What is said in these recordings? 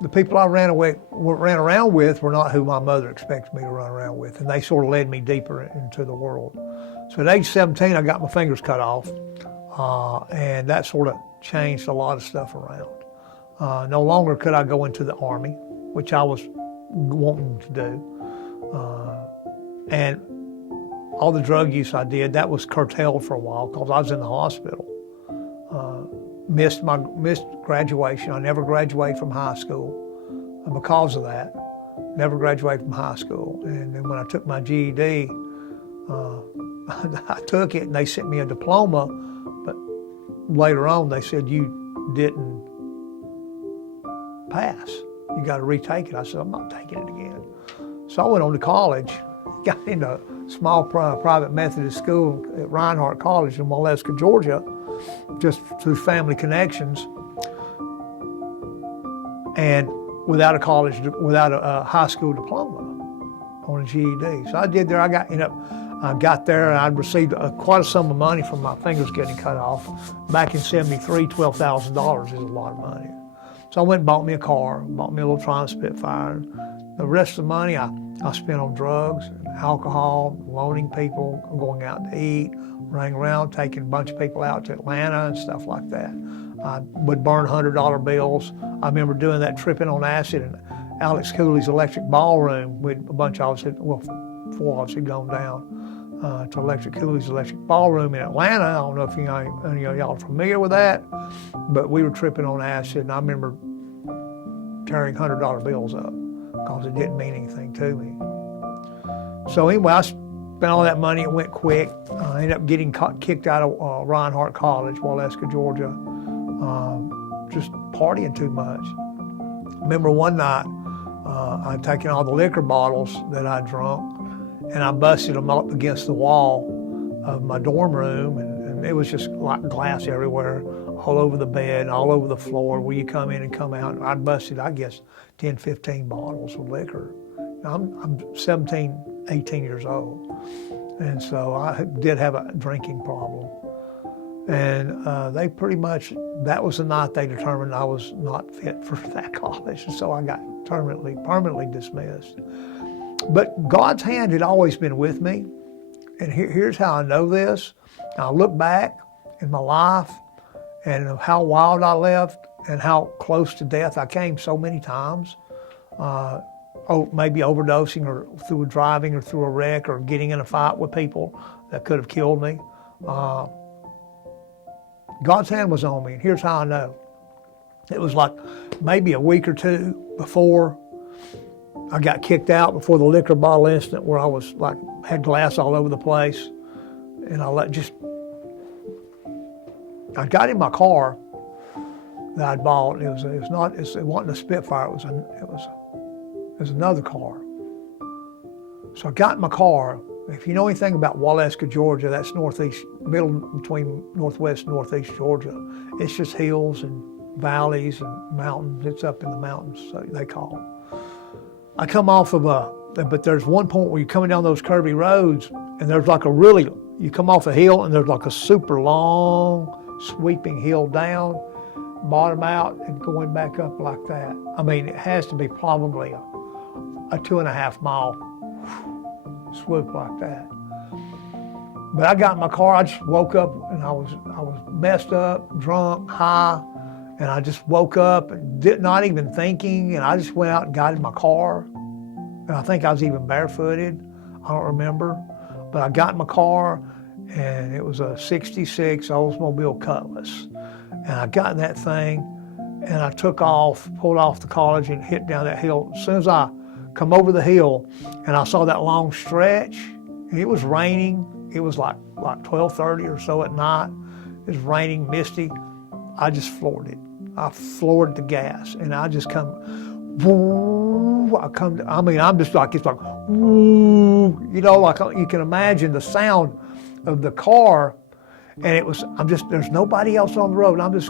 the people I ran around with were not who my mother expected me to run around with, and they sort of led me deeper into the world. So at age 17, I got my fingers cut off, and that sort of changed a lot of stuff around. No longer could I go into the Army, which I was wanting to do, and all the drug use I did, that was curtailed for a while because I was in the hospital. Missed graduation. I never graduated from high school because of that. Never graduated from high school. And then when I took my GED, I took it and they sent me a diploma, but later on they said, you didn't pass. You got to retake it. I said, I'm not taking it again. So I went on to college, got into a small private Methodist school at Reinhardt College in Waleska, Georgia, just through family connections, and without a high school diploma on a GED. So I did there. I got there and I'd received quite a sum of money from my fingers getting cut off. Back in '73, $12,000 is a lot of money. So I went and bought me a car, bought me a little Triumph Spitfire. The rest of the money I spent on drugs, alcohol, loaning people, going out to eat, running around, taking a bunch of people out to Atlanta and stuff like that. I would burn $100 bills. I remember doing that, tripping on acid in Alex Cooley's Electric Ballroom with a bunch of us, four of us had gone down to Electric Cooley's Electric Ballroom in Atlanta. I don't know if any of y'all are familiar with that, but we were tripping on acid, and I remember tearing $100 bills up because it didn't mean anything to me. So anyway, I spent all that money. It went quick. I ended up getting kicked out of Reinhardt College, Waleska, Georgia, just partying too much. Remember one night, I'd taken all the liquor bottles that I'd drunk, and I busted them up against the wall of my dorm room, and it was just like glass everywhere, all over the bed, all over the floor where you come in and come out. And I'd busted, I guess, 10, 15 bottles of liquor. Now, I'm 17, 18 years old, and so I did have a drinking problem. And they pretty much, that was the night they determined I was not fit for that college, and so I got permanently dismissed. But God's hand had always been with me, and here's how I know this. I look back in my life and how wild I left and how close to death I came so many times. Maybe overdosing or through driving or through a wreck or getting in a fight with people that could have killed me. God's hand was on me, and here's how I know. It was like maybe a week or two before I got kicked out, before the liquor bottle incident where I was like, had glass all over the place. And I got in my car that I'd bought. It wasn't a Spitfire, it was another car. So I got in my car. If you know anything about Waleska, Georgia, that's middle between northwest and northeast Georgia. It's just hills and valleys and mountains. It's up in the mountains, so they call it. I come off of but there's one point where you're coming down those curvy roads, and there's like you come off a hill, and there's like a super long, sweeping hill down, bottom out, and going back up like that. I mean, it has to be probably a 2.5 mile swoop like that. But I got in my car, I just woke up, and I was messed up, drunk, high, and I just woke up and not even thinking, and I just went out and got in my car. And I think I was even barefooted, I don't remember. But I got in my car, and it was a '66 Oldsmobile Cutlass. And I got in that thing, and I took off, pulled off the college and hit down that hill. As soon as I come over the hill and I saw that long stretch, it was raining. It was like 12:30 or so at night. It was raining, misty. I just floored it. I floored the gas, and I just come, woo, I'm just like, it's like, woo, like you can imagine the sound of the car, and there's nobody else on the road, and I'm just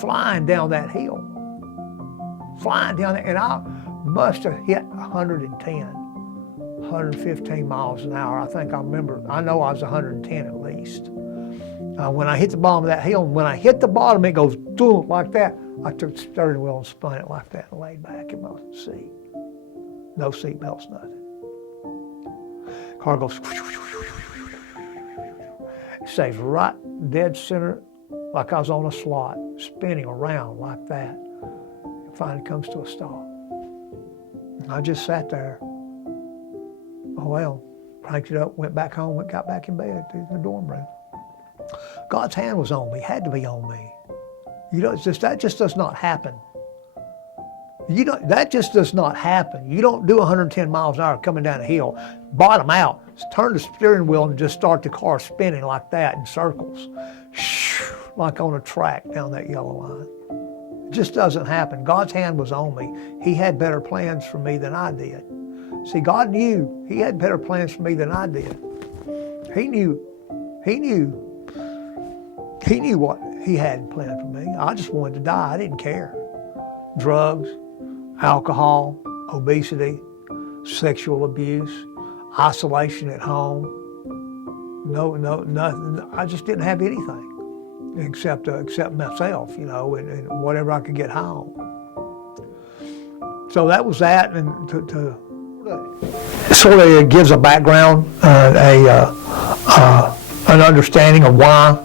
flying down that hill. Flying down there, and I must have hit 110, 115 miles an hour. I know I was 110 at least. When I hit the bottom of that hill, when I hit the bottom, it goes boom like that. I took the steering wheel and spun it like that and laid back in my seat. No seat belts, nothing. Car goes, it stays right dead center, like I was on a slot, spinning around like that. It finally comes to a stop. I just sat there. Oh well, cranked it up, went back home, got back in bed in the dorm room. God's hand was on me, had to be on me. You know, that just does not happen. That just does not happen. You don't do 110 miles an hour coming down a hill, bottom out, turn the steering wheel and just start the car spinning like that in circles, like on a track down that yellow line. It just doesn't happen. God's hand was on me. He had better plans for me than I did. See, God knew He had better plans for me than I did. He knew what He had planned for me. I just wanted to die. I didn't care. Drugs, alcohol, obesity, sexual abuse, isolation at home. No, nothing. I just didn't have anything except myself, you know, and whatever I could get home. So that was that, and to sort of gives a background, an understanding of why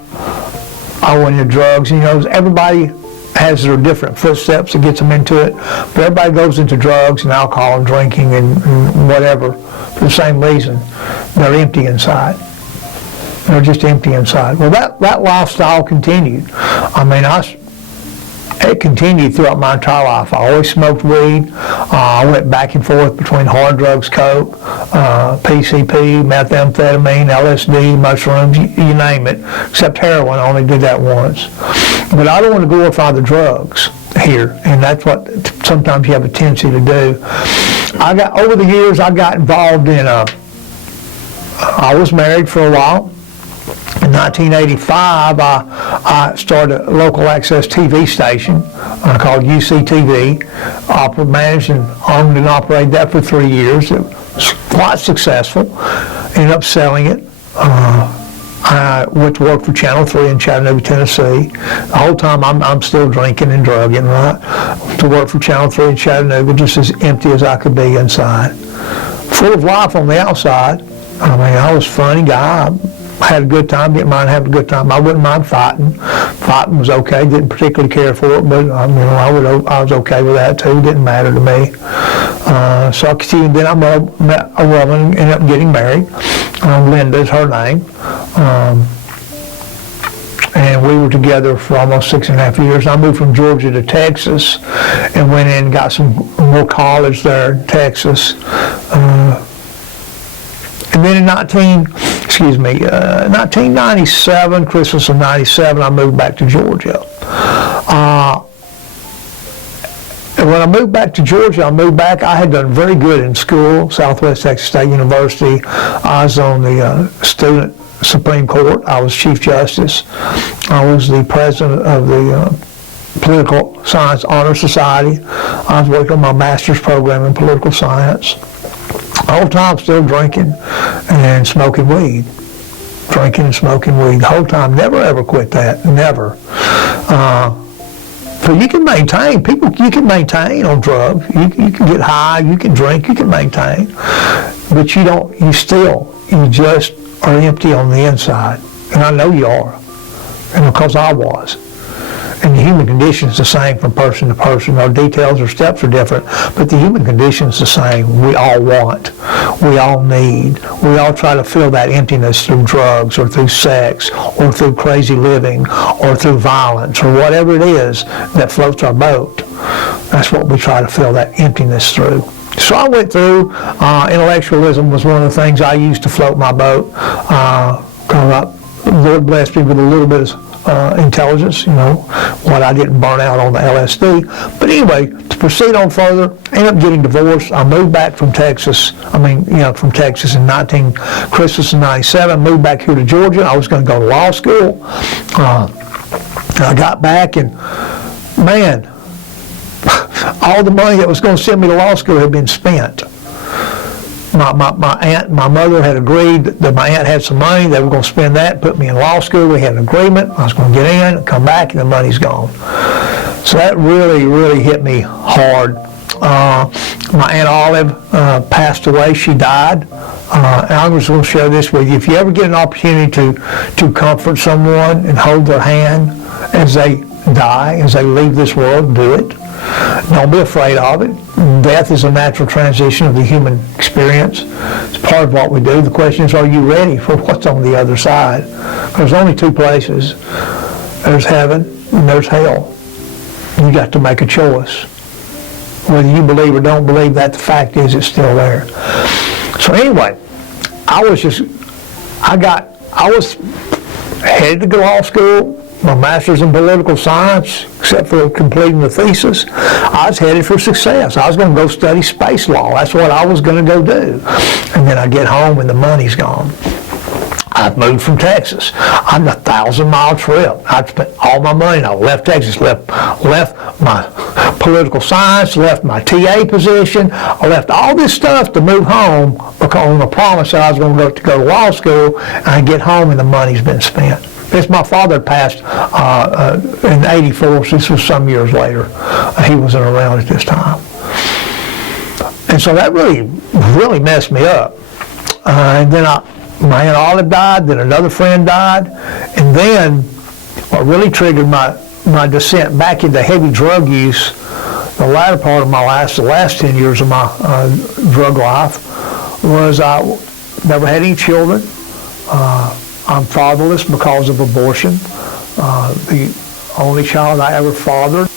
I went into drugs. You know, everybody has their different footsteps that gets them into it, but everybody goes into drugs and alcohol and drinking and whatever for the same reason. They're empty inside. They're just empty inside. Well, that lifestyle continued. I mean, it continued throughout my entire life. I always smoked weed. I went back and forth between hard drugs, coke, PCP, methamphetamine, LSD, mushrooms, you name it, except heroin. I only did that once. But I don't want to glorify the drugs here, and that's what sometimes you have a tendency to do. Over the years, I got involved in I was married for a while. In 1985, I started a local access TV station called UCTV. Managed and owned and operated that for 3 years. It was quite successful. Ended up selling it. I went to work for Channel 3 in Chattanooga, Tennessee. The whole time I'm still drinking and drugging, right? To work for Channel 3 in Chattanooga, just as empty as I could be inside. Full of life on the outside. I mean, I was a funny guy. I had a good time, didn't mind having a good time. I wouldn't mind fighting. Fighting was okay, didn't particularly care for it, but I was okay with that too, didn't matter to me. So I continued, then I met a woman, ended up getting married. Linda is her name. And we were together for almost 6.5 years. I moved from Georgia to Texas and went in and got some more college there in Texas. And then in 1997, Christmas of 97, I moved back to Georgia. And when I moved back to Georgia, I had done very good in school, Southwest Texas State University. I was on the Student Supreme Court. I was Chief Justice. I was the president of the Political Science Honor Society. I was working on my master's program in political science. The whole time still drinking and smoking weed. Drinking and smoking weed the whole time. Never ever quit that. Never. So you can maintain. You can maintain on drugs. You can get high, you can drink, you can maintain. But you just are empty on the inside. And I know you are. And because I was. And the human condition is the same from person to person. Our details or steps are different, but the human condition is the same. We all want, we all need, we all try to fill that emptiness through drugs or through sex or through crazy living or through violence or whatever it is that floats our boat. That's what we try to fill that emptiness through. So I went through, intellectualism was one of the things I used to float my boat. The Lord blessed me with a little bit of intelligence, what I didn't burn out on the LSD. But anyway, to proceed on further, ended up getting divorced. I moved back from Texas. From Texas in Christmas of 97. Moved back here to Georgia. I was going to go to law school. I got back and, man, all the money that was going to send me to law school had been spent. my mother had agreed that my aunt had some money. They were going to spend that, put me in law school. We had an agreement. I was going to get in, come back, and the money's gone. So that really, really hit me hard. My Aunt Olive passed away. She died. And I was going to share this with you. If you ever get an opportunity to comfort someone and hold their hand as they die, as they leave this world, do it. Don't be afraid of it. Death is a natural transition of the human experience. It's part of what we do. The question is, are you ready for what's on the other side? There's only two places. There's heaven and there's hell. You got to make a choice. Whether you believe or don't believe that, the fact is it's still there. So anyway, I was headed to go to law school, my master's in political science, except for completing the thesis. I was headed for success. I was going to go study space law. That's what I was going to go do. And then I get home and the money's gone. I've moved from Texas. I'm a 1,000-mile trip. I spent all my money. I left Texas, left my political science, left my TA position. I left all this stuff to move home because on the promise that I was going to go to law school, and I get home and the money's been spent. This, my father passed in '84, so this was some years later. He wasn't around at this time. And so that really messed me up. And then my Aunt Olive died, then another friend died, and then what really triggered my descent back into heavy drug use, the latter part of the last 10 years of my drug life, was I never had any children. I'm fatherless because of abortion. The only child I ever fathered.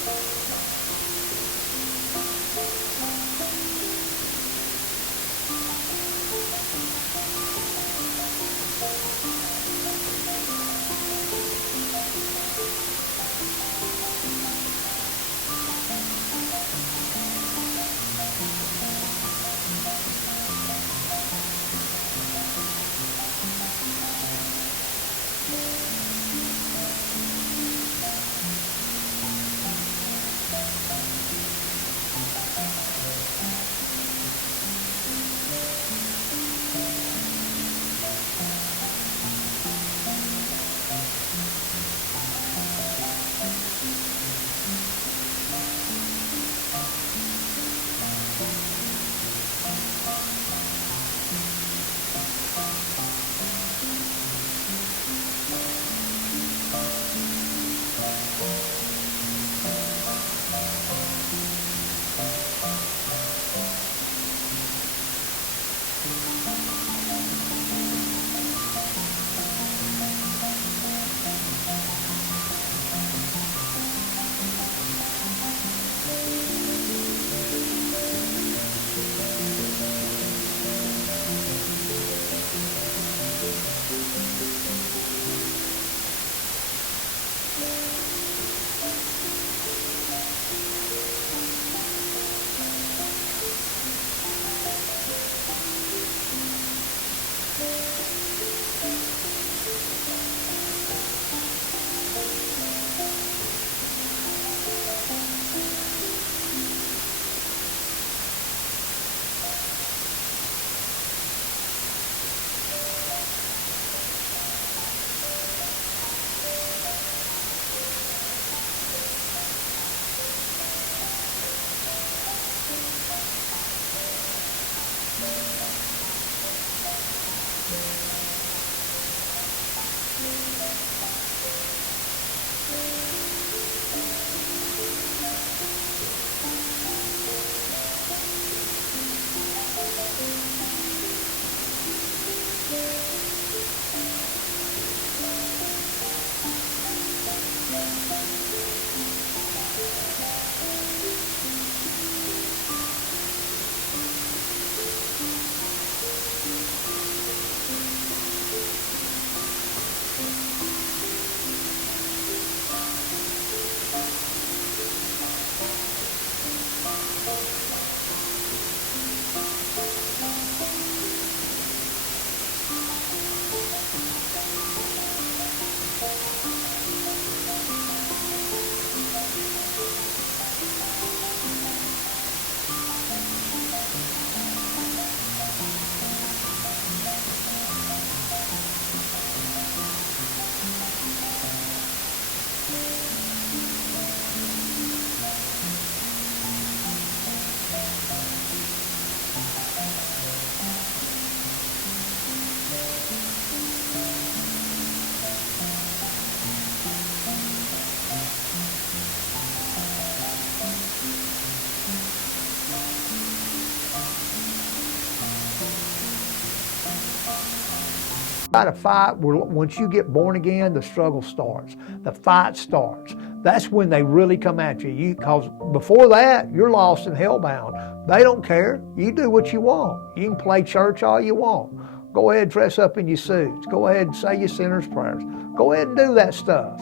got a fight. Once you get born again, the struggle starts. The fight starts. That's when they really come at you. Because before that, you're lost and hellbound. They don't care. You do what you want. You can play church all you want. Go ahead and dress up in your suits. Go ahead and say your sinner's prayers. Go ahead and do that stuff.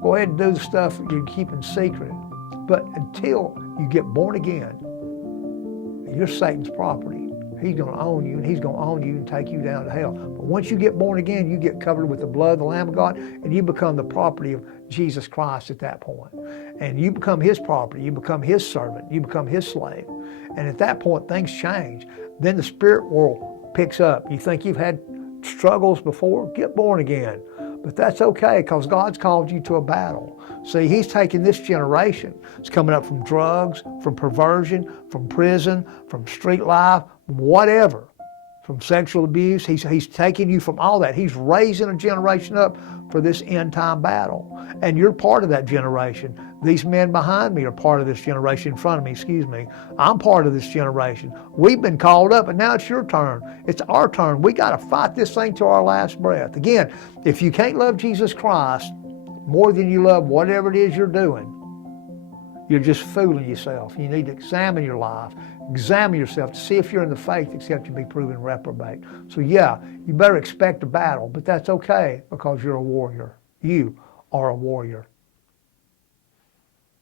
Go ahead and do the stuff you're keeping secret. But until you get born again, you're Satan's property. He's going to own you, and he's going to own you and take you down to hell. But once you get born again, you get covered with the blood of the Lamb of God, and you become the property of Jesus Christ at that point. And you become his property. You become his servant. You become his slave. And at that point, things change. Then the spirit world picks up. You think you've had struggles before? Get born again. But that's okay, because God's called you to a battle. See, he's taking this generation. It's coming up from drugs, from perversion, from prison, from street life, whatever, from sexual abuse. He's taking you from all that. He's raising a generation up for this end time battle. And you're part of that generation. These men behind me are part of this generation, in front of me, excuse me. I'm part of this generation. We've been called up, and now it's your turn. It's our turn. We got to fight this thing to our last breath. Again, if you can't love Jesus Christ more than you love whatever it is you're doing, you're just fooling yourself. You need to examine your life, examine yourself to see if you're in the faith, except you be proven reprobate. So yeah, you better expect a battle, but that's okay, because you're a warrior. You are a warrior.